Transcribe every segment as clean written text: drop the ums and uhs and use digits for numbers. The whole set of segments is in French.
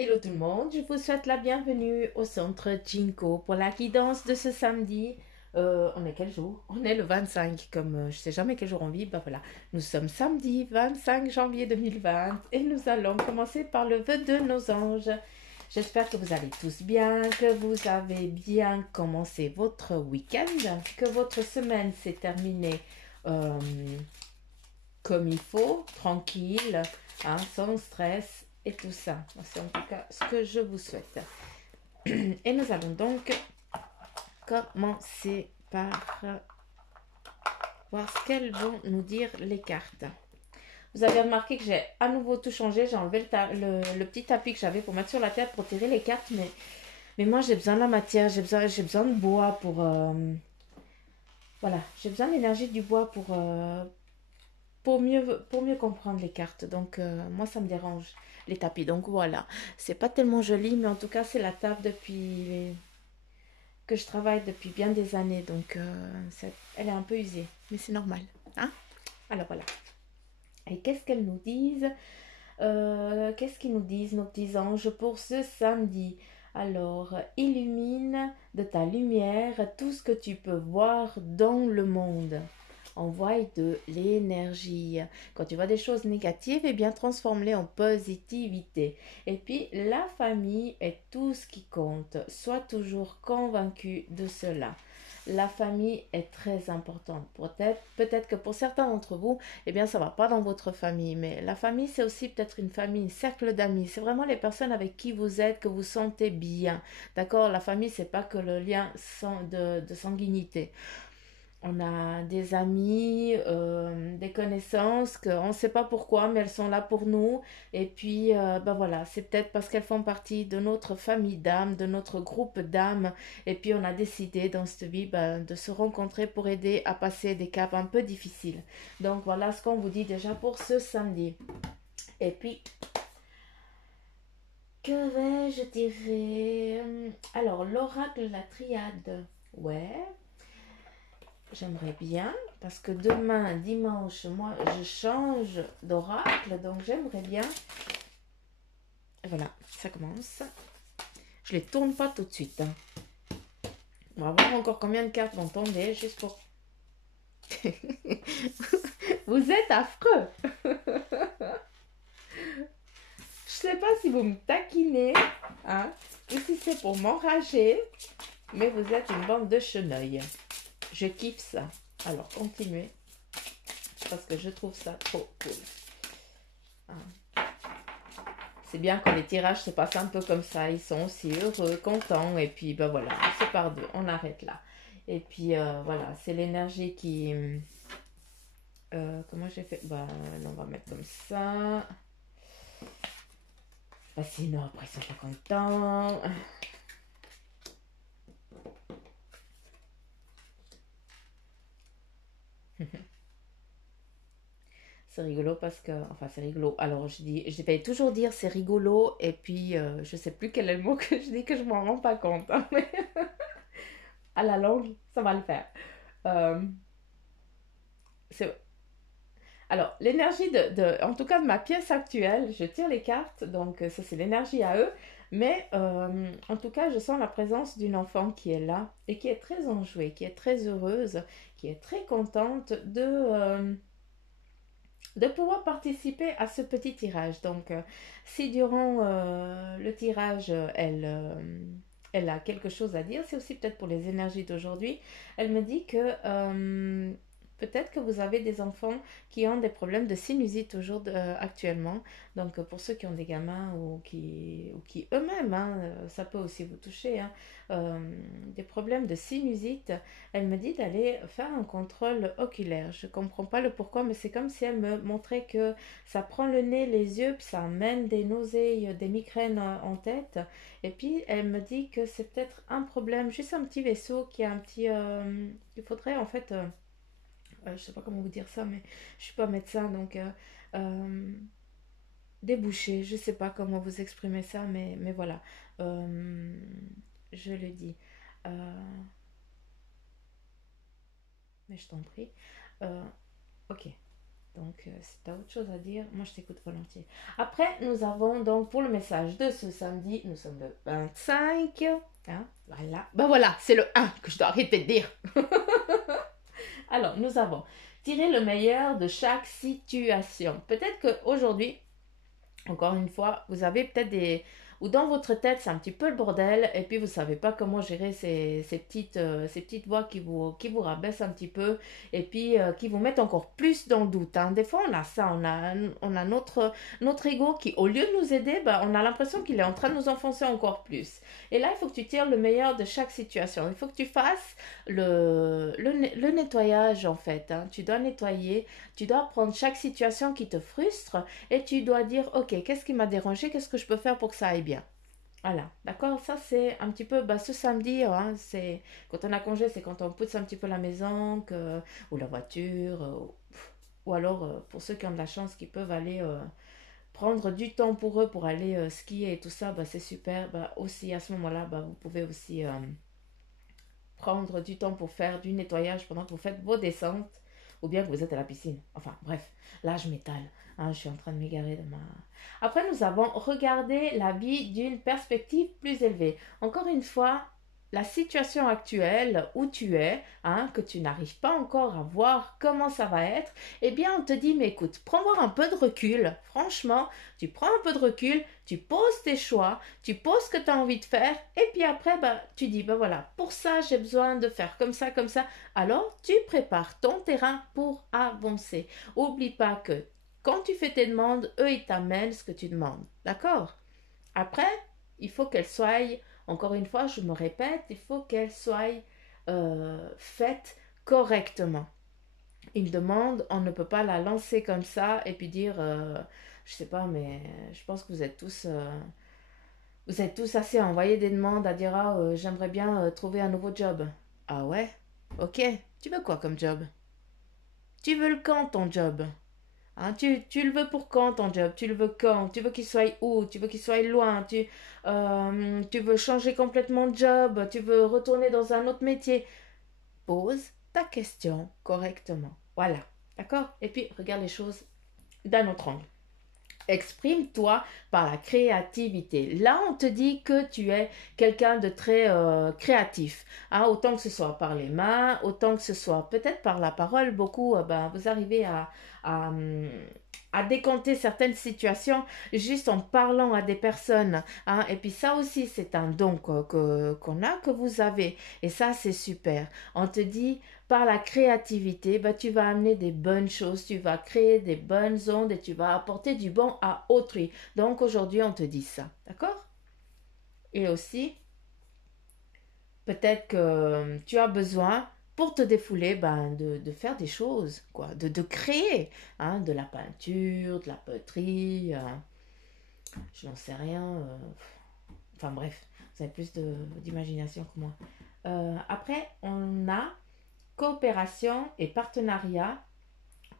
Hello tout le monde, je vous souhaite la bienvenue au centre Jinko pour la guidance de ce samedi. On est quel jour? On est le 25, comme je sais jamais quel jour on vit, bah voilà. Nous sommes samedi 25 janvier 2020 et nous allons commencer par le vœu de nos anges. J'espère que vous allez tous bien, que vous avez bien commencé votre week-end, que votre semaine s'est terminée euh, comme il faut, tranquille, hein, sans stress et tout ça. C'est en tout cas ce que je vous souhaite. Et nous allons donc commencer par voir ce qu'elles vont nous dire les cartes. Vous avez remarqué que j'ai à nouveau tout changé. J'ai enlevé le petit tapis que j'avais pour mettre sur la tête pour tirer les cartes. Mais moi, j'ai besoin de la matière. J'ai besoin de bois pour... voilà, j'ai besoin de l'énergie du bois pour mieux comprendre les cartes. Donc, moi, ça me dérange, les tapis. Donc, voilà. C'est pas tellement joli, mais en tout cas, c'est la table que je travaille depuis bien des années. Donc, elle est un peu usée. Mais c'est normal. Hein? Alors, voilà. Et qu'est-ce qu'elles nous disent? Qu'est-ce qu'ils nous disent, nos petits anges, pour ce samedi? Alors, illumine de ta lumière tout ce que tu peux voir dans le monde. Envoie de l'énergie. Quand tu vois des choses négatives, eh bien, transforme-les en positivité. Et puis, la famille est tout ce qui compte. Sois toujours convaincu de cela. La famille est très importante. Peut-être que pour certains d'entre vous, eh bien, ça va pas dans votre famille. Mais la famille, c'est aussi peut-être une famille, un cercle d'amis. C'est vraiment les personnes avec qui vous êtes, que vous sentez bien. D'accord? La famille, c'est pas que le lien de sanguinité. On a des amis, des connaissances qu'on ne sait pas pourquoi, mais elles sont là pour nous. Et puis, ben voilà, c'est peut-être parce qu'elles font partie de notre famille d'âmes, de notre groupe d'âmes. Et puis, on a décidé dans cette vie ben, de se rencontrer pour aider à passer des caps un peu difficiles. Donc, voilà ce qu'on vous dit déjà pour ce samedi. Et puis, que vais-je dire? Alors, l'oracle, la triade. Ouais, j'aimerais bien, parce que demain, dimanche, moi, je change d'oracle, donc j'aimerais bien. Et voilà, ça commence. Je les tourne pas tout de suite, hein. On va voir encore combien de cartes vont tomber, juste pour... Vous êtes affreux. Je sais pas si vous me taquinez, hein, ou si c'est pour m'enrager, mais vous êtes une bande de chenilles. Je kiffe ça. Alors, continuez, parce que je trouve ça trop cool. Hein. C'est bien quand les tirages se passent un peu comme ça. Ils sont aussi heureux, contents. Et puis, ben voilà, c'est par deux. On arrête là. Et puis, voilà, c'est l'énergie qui... comment j'ai fait? Ben, on va mettre comme ça. Bah, sinon, après, ils sont pas contents. C'est rigolo parce que... Enfin, c'est rigolo. Alors, je vais toujours dire c'est rigolo. Et puis, je sais plus quel est le mot que je dis que je m'en rends pas compte, hein, mais à la longue, ça va le faire. Euh, c'est Alors, l'énergie en tout cas de ma pièce actuelle, je tire les cartes, donc ça c'est l'énergie à eux, mais en tout cas je sens la présence d'une enfant qui est là et qui est très enjouée, qui est très heureuse, qui est très contente de pouvoir participer à ce petit tirage. Donc, si durant le tirage, elle a quelque chose à dire, c'est aussi peut-être pour les énergies d'aujourd'hui. Elle me dit que peut-être que vous avez des enfants qui ont des problèmes de sinusite actuellement. Donc, pour ceux qui ont des gamins ou qui eux-mêmes, hein, ça peut aussi vous toucher, hein, euh, des problèmes de sinusite, elle me dit d'aller faire un contrôle oculaire. Je ne comprends pas le pourquoi, mais c'est comme si elle me montrait que ça prend le nez, les yeux, puis ça amène des nausées, des migraines en tête. Et puis elle me dit que c'est peut-être un problème, juste un petit vaisseau qui a un petit... il faudrait en fait... je sais pas comment vous dire ça, mais je suis pas médecin, donc... euh, débouché, je sais pas comment vous exprimer ça, mais voilà. Euh, je le dis. Euh, mais je t'en prie. Euh, ok, Donc, si tu as autre chose à dire, moi je t'écoute volontiers. Après, nous avons donc pour le message de ce samedi, nous sommes le 25. Hein, voilà. Ben voilà, c'est le 1 que je dois arrêter de dire. Alors, nous avons tiré le meilleur de chaque situation. Peut-être qu'aujourd'hui, encore une fois, vous avez peut-être des... ou dans votre tête, c'est un petit peu le bordel, et puis vous savez pas comment gérer ces petites voix qui vous rabaissent un petit peu, et puis qui vous mettent encore plus dans le doute. Hein. Des fois, on a ça, on a notre ego qui, au lieu de nous aider, ben, on a l'impression qu'il est en train de nous enfoncer encore plus. Et là, il faut que tu tires le meilleur de chaque situation. Il faut que tu fasses le nettoyage, en fait. Hein. Tu dois nettoyer, tu dois prendre chaque situation qui te frustre, et tu dois dire, ok, qu'est-ce qui m'a dérangé, qu'est-ce que je peux faire pour que ça aille bien. Voilà, d'accord. Ça, c'est un petit peu, bah, ce samedi, hein, c'est quand on a congé, c'est quand on pousse un petit peu la maison ou la voiture, ou alors pour ceux qui ont de la chance, qui peuvent aller prendre du temps pour eux pour aller skier et tout ça, bah, c'est super. Bah, aussi, à ce moment-là, bah, vous pouvez aussi prendre du temps pour faire du nettoyage pendant que vous faites vos descentes ou bien que vous êtes à la piscine. Enfin, bref, là, je m'étale. Hein, je suis en train de m'égarer de ma... Après, nous avons regardé la vie d'une perspective plus élevée. Encore une fois, la situation actuelle où tu es, hein, que tu n'arrives pas encore à voir comment ça va être, eh bien, on te dit, mais écoute, prends voir un peu de recul. Franchement, tu prends un peu de recul, tu poses tes choix, tu poses ce que tu as envie de faire, et puis après, bah, tu dis, bah voilà, pour ça, j'ai besoin de faire comme ça, comme ça. Alors, tu prépares ton terrain pour avancer. Oublie pas que quand tu fais tes demandes, eux, ils t'amènent ce que tu demandes. D'accord? Après, il faut qu'elles soient, encore une fois, je me répète, il faut qu'elles soient faites correctement. Une demande, on ne peut pas la lancer comme ça et puis dire, je sais pas, mais je pense que vous êtes tous assez à envoyer des demandes, à dire, ah, j'aimerais bien trouver un nouveau job. Ah ouais? Ok. Tu veux quoi comme job? Tu veux le quand ton job? Hein, tu le veux pour quand ton job? Tu le veux quand? Tu veux qu'il soit où? Tu veux qu'il soit loin? Tu veux changer complètement de job? Tu veux retourner dans un autre métier? Pose ta question correctement. Voilà. D'accord? Et puis, regarde les choses d'un autre angle. Exprime-toi par la créativité. Là, on te dit que tu es quelqu'un de très créatif. Hein, autant que ce soit par les mains, autant que ce soit peut-être par la parole. Beaucoup, ben, vous arrivez à, hum, à décanter certaines situations juste en parlant à des personnes. Hein. Et puis ça aussi, c'est un don qu'on a, que vous avez. Et ça, c'est super. On te dit, par la créativité, bah, tu vas amener des bonnes choses, tu vas créer des bonnes ondes et tu vas apporter du bon à autrui. Donc aujourd'hui, on te dit ça, d'accord? Et aussi, peut-être que tu as besoin pour te défouler ben, de faire des choses, quoi, de créer, hein, de la peinture, de la poterie, je n'en sais rien. Enfin bref, vous avez plus d'imagination que moi. Après, on a coopération et partenariat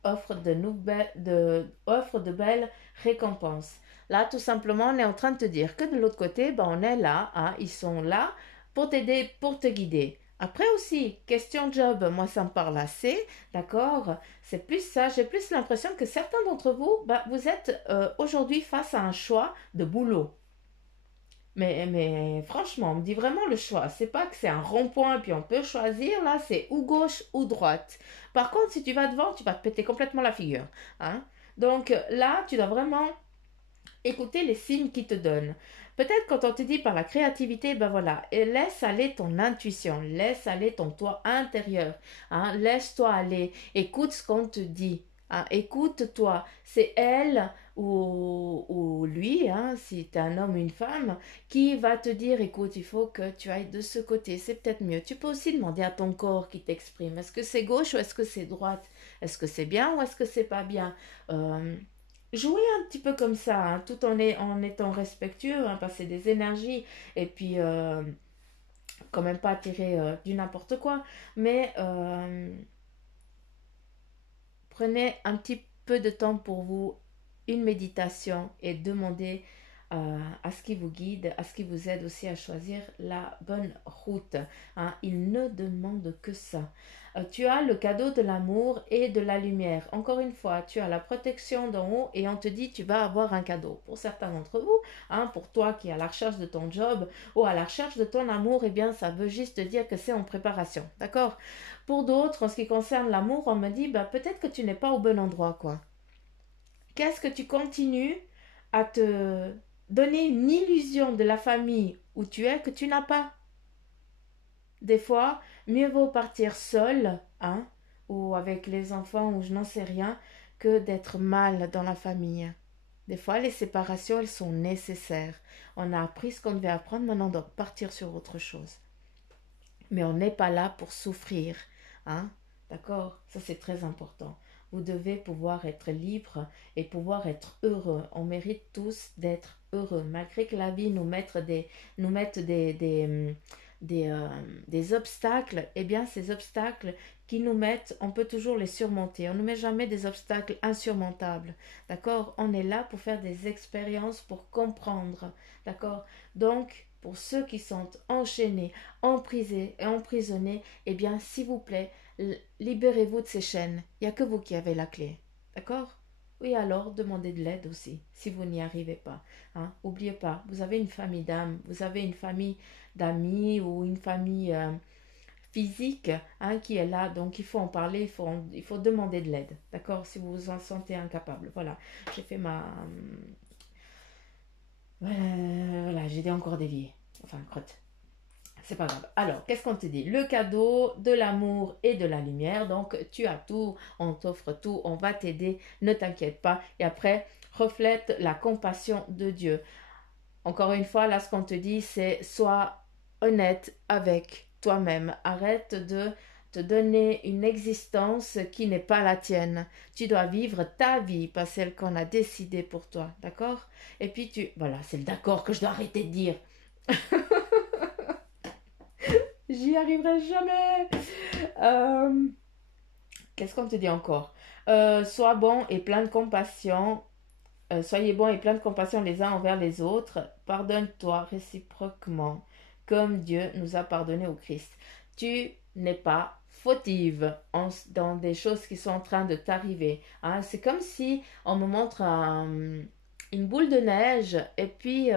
offre de belles récompenses. Là, tout simplement, on est en train de te dire que de l'autre côté, ben, on est là, hein, ils sont là pour t'aider, pour te guider. Après aussi, question job, moi ça me parle assez, d'accord? C'est plus ça, j'ai plus l'impression que certains d'entre vous, ben, vous êtes aujourd'hui face à un choix de boulot. Mais franchement, on me dit vraiment le choix. C'est pas que c'est un rond-point puis on peut choisir. Là, c'est ou gauche ou droite. Par contre, si tu vas devant, tu vas te péter complètement la figure. Hein? Donc là, tu dois vraiment écouter les signes qu'ils te donnent. Peut-être quand on te dit par la créativité, ben voilà, et laisse aller ton intuition, laisse aller ton toi intérieur, hein, laisse-toi aller, écoute ce qu'on te dit, hein, écoute-toi, c'est elle ou lui, hein, si tu es un homme ou une femme, qui va te dire, écoute, il faut que tu ailles de ce côté, c'est peut-être mieux. Tu peux aussi demander à ton corps qui t'exprime, est-ce que c'est gauche ou est-ce que c'est droite? Est-ce que c'est bien ou est-ce que c'est pas bien? Euh, Jouer un petit peu comme ça, hein, tout en étant respectueux, hein, passer des énergies et puis quand même pas tirer du n'importe quoi, mais prenez un petit peu de temps pour vous, une méditation et demandez à ce qui vous guide, à ce qui vous aide aussi à choisir la bonne route. Hein. Il ne demande que ça. Tu as le cadeau de l'amour et de la lumière. Encore une fois, tu as la protection d'en haut et on te dit tu vas avoir un cadeau. Pour certains d'entre vous, hein, pour toi qui es à la recherche de ton job ou à la recherche de ton amour, eh bien ça veut juste dire que c'est en préparation. D'accord? Pour d'autres, en ce qui concerne l'amour, on me dit peut-être que tu n'es pas au bon endroit, quoi. Qu'est-ce que tu continues à te donner une illusion de la famille où tu es que tu n'as pas? Des fois, mieux vaut partir seul, hein, ou avec les enfants, ou je n'en sais rien, que d'être mal dans la famille. Des fois, les séparations, elles sont nécessaires. On a appris ce qu'on devait apprendre, maintenant on doit partir sur autre chose. Mais on n'est pas là pour souffrir, hein, d'accord? Ça, c'est très important. Vous devez pouvoir être libre et pouvoir être heureux. On mérite tous d'être heureux, malgré que la vie nous mette des, euh, des obstacles. Eh bien, ces obstacles qui nous mettent, on peut toujours les surmonter. On ne met jamais des obstacles insurmontables, d'accord? On est là pour faire des expériences, pour comprendre, d'accord? Donc, pour ceux qui sont enchaînés, emprisonnés, eh bien, s'il vous plaît, libérez-vous de ces chaînes. Il n'y a que vous qui avez la clé. D'accord? Oui, alors, demandez de l'aide aussi, si vous n'y arrivez pas. Hein? N'oubliez pas, vous avez une famille d'âmes, vous avez une famille d'amis ou une famille physique, hein, qui est là. Donc, il faut en parler, il faut demander de l'aide. D'accord? Si vous vous en sentez incapable. Voilà, j'ai fait ma... voilà, j'ai encore dévié. Enfin, crotte. C'est pas grave. Alors, qu'est-ce qu'on te dit? Le cadeau de l'amour et de la lumière. Donc, tu as tout, on t'offre tout, on va t'aider, ne t'inquiète pas. Et après, reflète la compassion de Dieu. Encore une fois, là, ce qu'on te dit, c'est sois honnête avec toi-même. Arrête de te donner une existence qui n'est pas la tienne. Tu dois vivre ta vie, pas celle qu'on a décidée pour toi. D'accord? Et puis, voilà, c'est le d'accord que je dois arrêter de dire. J'y arriverai jamais. Qu'est-ce qu'on te dit encore? Sois bon et plein de compassion. Soyez bons et plein de compassion les uns envers les autres. Pardonne-toi réciproquement, comme Dieu nous a pardonné au Christ. Tu n'es pas fautive dans des choses qui sont en train de t'arriver. Hein. C'est comme si on me montre une boule de neige et puis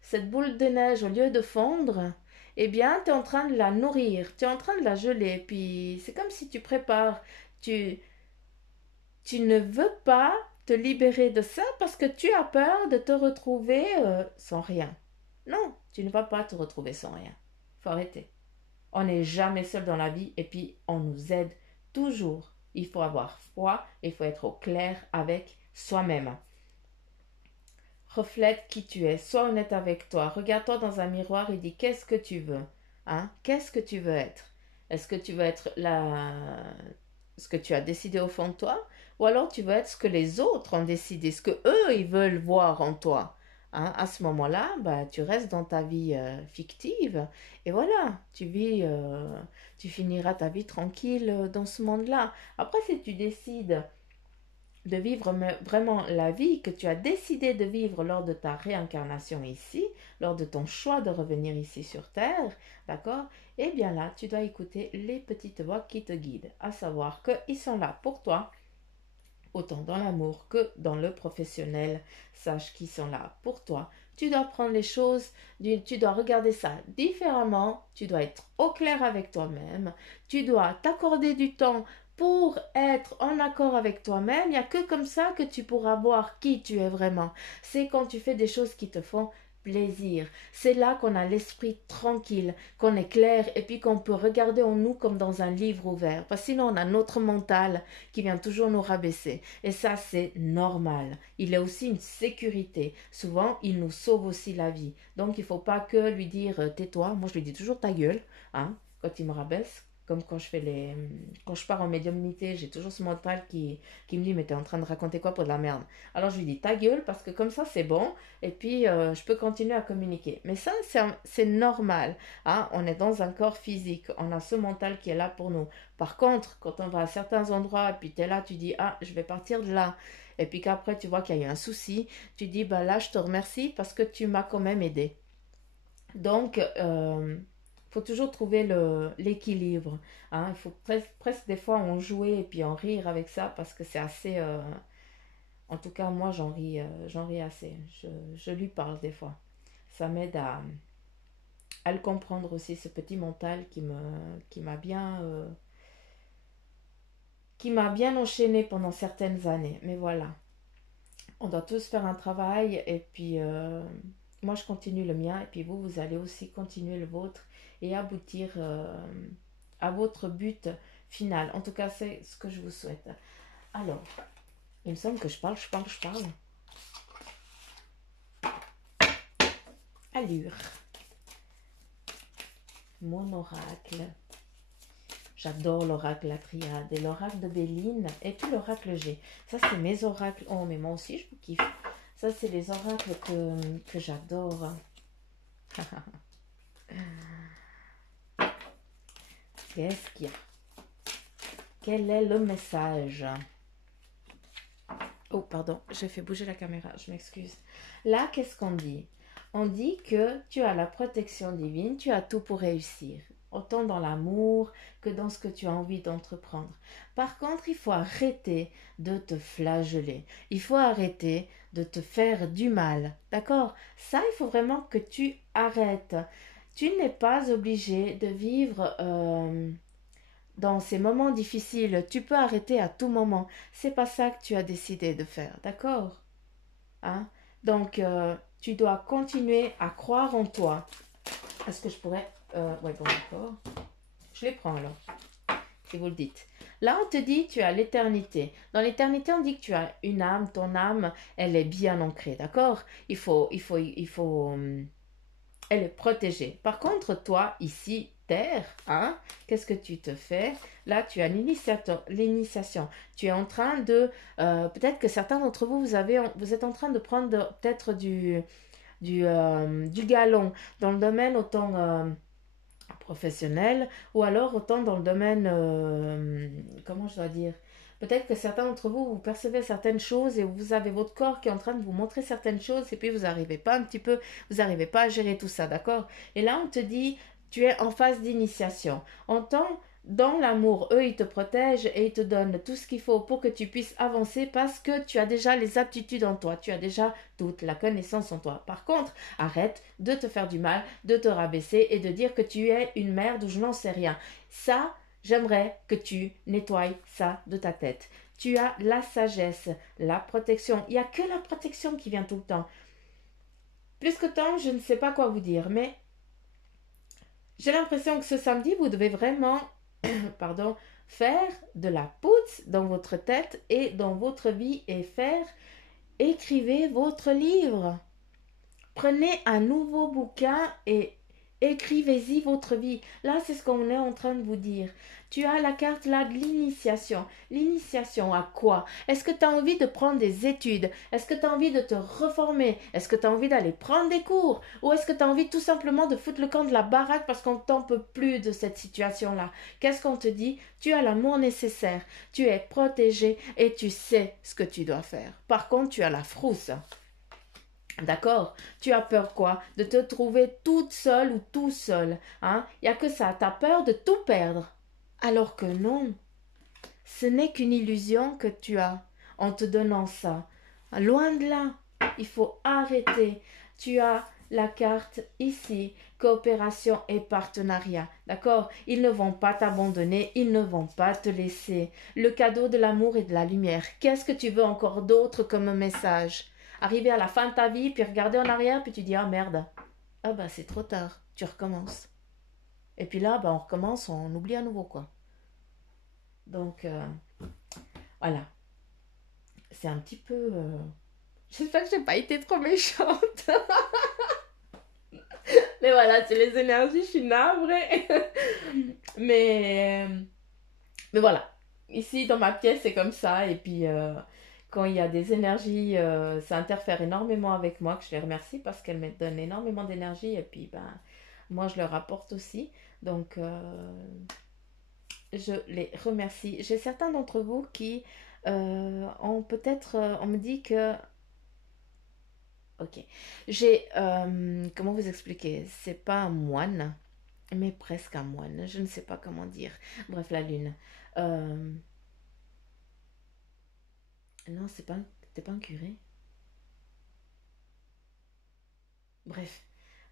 cette boule de neige, au lieu de fondre, eh bien, tu es en train de la nourrir, tu es en train de la geler. Puis c'est comme si tu prépares, tu, tu ne veux pas te libérer de ça parce que tu as peur de te retrouver sans rien. Non, tu ne vas pas te retrouver sans rien. Faut arrêter. On n'est jamais seul dans la vie et puis on nous aide toujours. Il faut avoir foi, il faut être au clair avec soi-même. Reflète qui tu es, sois honnête avec toi, regarde-toi dans un miroir et dis qu'est-ce que tu veux, hein? Qu'est-ce que tu veux être? Est-ce que tu veux être ce que tu as décidé au fond de toi, ou alors tu veux être ce que les autres ont décidé, ce que eux ils veulent voir en toi, hein? À ce moment-là, tu restes dans ta vie fictive et voilà, tu finiras ta vie tranquille dans ce monde-là. Après, si tu décides de vivre vraiment la vie que tu as décidé de vivre lors de ta réincarnation ici, lors de ton choix de revenir ici sur Terre, d'accord? Eh bien là, tu dois écouter les petites voix qui te guident, à savoir qu'ils sont là pour toi, autant dans l'amour que dans le professionnel. Sache qu'ils sont là pour toi. Tu dois prendre les choses, tu dois regarder ça différemment, tu dois être au clair avec toi-même, tu dois t'accorder du temps pour être en accord avec toi-même. Il n'y a que comme ça que tu pourras voir qui tu es vraiment. C'est quand tu fais des choses qui te font plaisir. C'est là qu'on a l'esprit tranquille, qu'on est clair et puis qu'on peut regarder en nous comme dans un livre ouvert. Parce que sinon, on a notre mental qui vient toujours nous rabaisser. Et ça, c'est normal. Il est aussi une sécurité. Souvent, il nous sauve aussi la vie. Donc, il ne faut pas que lui dire tais-toi. Moi, je lui dis toujours ta gueule, hein, quand il me rabaisse. Comme quand quand je pars en médiumnité, j'ai toujours ce mental qui me dit mais t'es en train de raconter quoi pour de la merde. Alors je lui dis ta gueule parce que comme ça c'est bon et puis je peux continuer à communiquer. Mais ça c'est normal. Hein? On est dans un corps physique, on a ce mental qui est là pour nous. Par contre, quand on va à certains endroits et puis t'es là, tu dis ah je vais partir de là. et puis qu'après tu vois qu'il y a eu un souci, tu dis, bah là, je te remercie parce que tu m'as quand même aidé. Donc, faut toujours trouver l'équilibre. Hein. Il faut presque des fois en jouer et puis en rire avec ça parce que c'est assez... en tout cas, moi, j'en ris assez. Je lui parle des fois. Ça m'aide à le comprendre aussi, ce petit mental qui m'a bien, qui m'a bien enchaîné pendant certaines années. Mais voilà, on doit tous faire un travail et puis moi, je continue le mien et puis vous, vous allez aussi continuer le vôtre et aboutir à votre but final. En tout cas, c'est ce que je vous souhaite. Alors, il me semble que je parle. Allure. Mon oracle. J'adore l'oracle La Triade et l'oracle de Béline et puis l'oracle G. Ça, c'est mes oracles. Oh, mais moi aussi, je vous kiffe. Ça, c'est les oracles que j'adore. Qu'est-ce qu'il y a? Quel est le message? Oh, pardon, j'ai fait bouger la caméra, je m'excuse. Là, qu'est-ce qu'on dit? On dit que tu as la protection divine, tu as tout pour réussir, autant dans l'amour que dans ce que tu as envie d'entreprendre. Par contre, il faut arrêter de te flageller, il faut arrêter de te faire du mal, d'accord? Ça, il faut vraiment que tu arrêtes. Tu n'es pas obligé de vivre dans ces moments difficiles. Tu peux arrêter à tout moment. C'est pas ça que tu as décidé de faire, d'accord? Hein? Donc, tu dois continuer à croire en toi. Est-ce que je pourrais... ouais, bon, d'accord. Je les prends alors, si vous le dites. Là, on te dit, tu as l'éternité. Dans l'éternité, on dit que tu as une âme. Ton âme, elle est bien ancrée, d'accord? Elle est protégée. Par contre, toi, ici, terre, hein, qu'est-ce que tu te fais? Là, tu as l'initiation. Tu es en train de... peut-être que certains d'entre vous, vous êtes en train de prendre peut-être du galon dans le domaine autant professionnel ou alors autant dans le domaine... comment je dois dire? Peut-être que certains d'entre vous, vous percevez certaines choses et vous avez votre corps qui est en train de vous montrer certaines choses et puis vous n'arrivez pas un petit peu, vous n'arrivez pas à gérer tout ça, d'accord? Et là, on te dit, tu es en phase d'initiation. En temps, dans l'amour, eux, ils te protègent et ils te donnent tout ce qu'il faut pour que tu puisses avancer parce que tu as déjà les aptitudes en toi, tu as déjà toute la connaissance en toi. Par contre, arrête de te faire du mal, de te rabaisser et de dire que tu es une merde ou je n'en sais rien. Ça, j'aimerais que tu nettoies ça de ta tête. Tu as la sagesse, la protection. Il n'y a que la protection qui vient tout le temps. Plus que tant, je ne sais pas quoi vous dire, mais j'ai l'impression que ce samedi, vous devez vraiment, pardon, faire de la poutre dans votre tête et dans votre vie et écrivez votre livre. Prenez un nouveau bouquin et écrivez-y votre vie. Là, c'est ce qu'on est en train de vous dire. Tu as la carte là de l'initiation. L'initiation à quoi? Est-ce que tu as envie de prendre des études? Est-ce que tu as envie de te reformer? Est-ce que tu as envie d'aller prendre des cours? Ou est-ce que tu as envie tout simplement de foutre le camp de la baraque parce qu'on t'en peut plus de cette situation-là? Qu'est-ce qu'on te dit? Tu as l'amour nécessaire. Tu es protégé et tu sais ce que tu dois faire. Par contre, tu as la frousse. D'accord? Tu as peur quoi? De te trouver toute seule ou tout seul. Hein? Il n'y a que ça. Tu as peur de tout perdre. Alors que non. Ce n'est qu'une illusion que tu as en te donnant ça. Loin de là. Il faut arrêter. Tu as la carte ici. Coopération et partenariat. D'accord? Ils ne vont pas t'abandonner. Ils ne vont pas te laisser. Le cadeau de l'amour et de la lumière. Qu'est-ce que tu veux encore d'autre comme message? Arriver à la fin de ta vie, puis regarder en arrière, puis tu dis, ah merde, ah bah c'est trop tard, tu recommences. Et puis là, bah, on recommence, on oublie à nouveau, quoi. Donc, voilà. C'est un petit peu... J'espère que j'ai pas été trop méchante. Mais voilà, c'est les énergies, je suis navrée. mais, mais voilà. Ici, dans ma pièce, c'est comme ça. Et puis... quand il y a des énergies, ça interfère énormément avec moi, que je les remercie parce qu'elles me donnent énormément d'énergie et puis ben, moi je leur apporte aussi. Donc je les remercie. J'ai certains d'entre vous qui On me dit que... Ok. J'ai... comment vous expliquer? C'est pas un moine, mais presque un moine. Je ne sais pas comment dire. Bref, la lune. Euh, non, c'est pas un curé. Bref.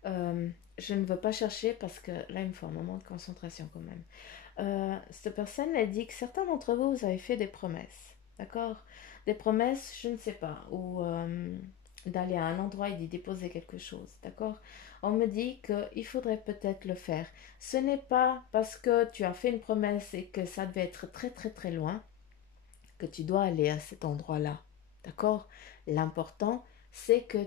Je ne veux pas chercher parce que là, il me faut un moment de concentration quand même. Cette personne, elle dit que certains d'entre vous, vous avez fait des promesses. D'accord? Des promesses, je ne sais pas, ou d'aller à un endroit et d'y déposer quelque chose. D'accord? On me dit qu'il faudrait peut-être le faire. Ce n'est pas parce que tu as fait une promesse et que ça devait être très très très loin que tu dois aller à cet endroit-là. D'accord? L'important, c'est que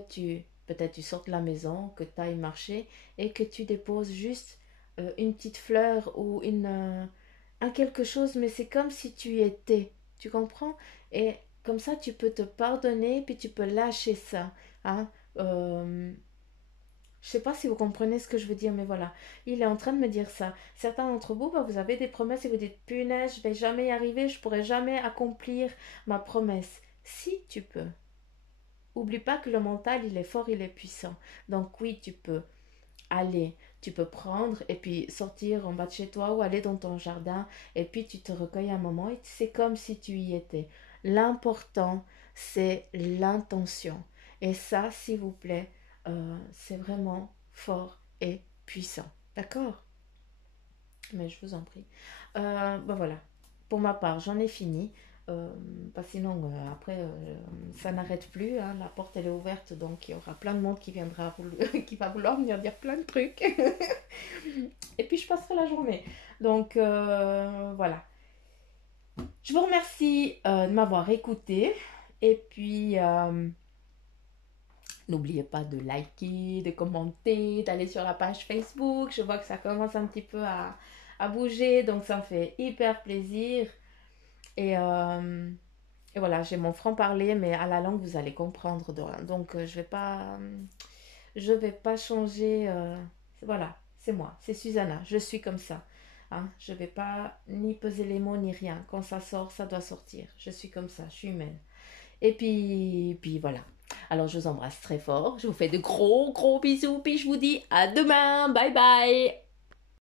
peut-être tu sortes de la maison, que tu ailles marcher et que tu déposes juste une petite fleur ou un quelque chose, mais c'est comme si tu y étais. Tu comprends? Et comme ça, tu peux te pardonner, puis tu peux lâcher ça. Hein? Euh, je sais pas si vous comprenez ce que je veux dire, mais voilà. Il est en train de me dire ça. Certains d'entre vous, bah, vous avez des promesses et vous dites, punaise, je vais jamais y arriver, je pourrai jamais accomplir ma promesse. Si tu peux. Oublie pas que le mental, il est fort, il est puissant. Donc oui, tu peux aller, tu peux prendre et puis sortir en bas de chez toi ou aller dans ton jardin et puis tu te recueilles un moment et c'est comme si tu y étais. L'important, c'est l'intention. Et ça, s'il vous plaît, c'est vraiment fort et puissant. D'accord? Mais je vous en prie. Ben voilà. Pour ma part, j'en ai fini. Euh, Parce que sinon, après, ça n'arrête plus. Hein. La porte, elle est ouverte. Donc, il y aura plein de monde qui viendra, qui va vouloir venir dire plein de trucs. Et puis, je passerai la journée. Donc, voilà. Je vous remercie de m'avoir écouté. Et puis, n'oubliez pas de liker, de commenter, d'aller sur la page Facebook. Je vois que ça commence un petit peu à bouger, donc ça me fait hyper plaisir. Et, euh, et voilà, j'ai mon franc-parler, mais à la langue, vous allez comprendre. Donc, je vais pas changer. Voilà, c'est moi, c'est Susanna. Je suis comme ça. Hein, je vais pas ni peser les mots ni rien. Quand ça sort, ça doit sortir. Je suis comme ça, je suis humaine. Et puis voilà. Alors je vous embrasse très fort. Je vous fais de gros gros bisous. Puis je vous dis à demain. Bye bye.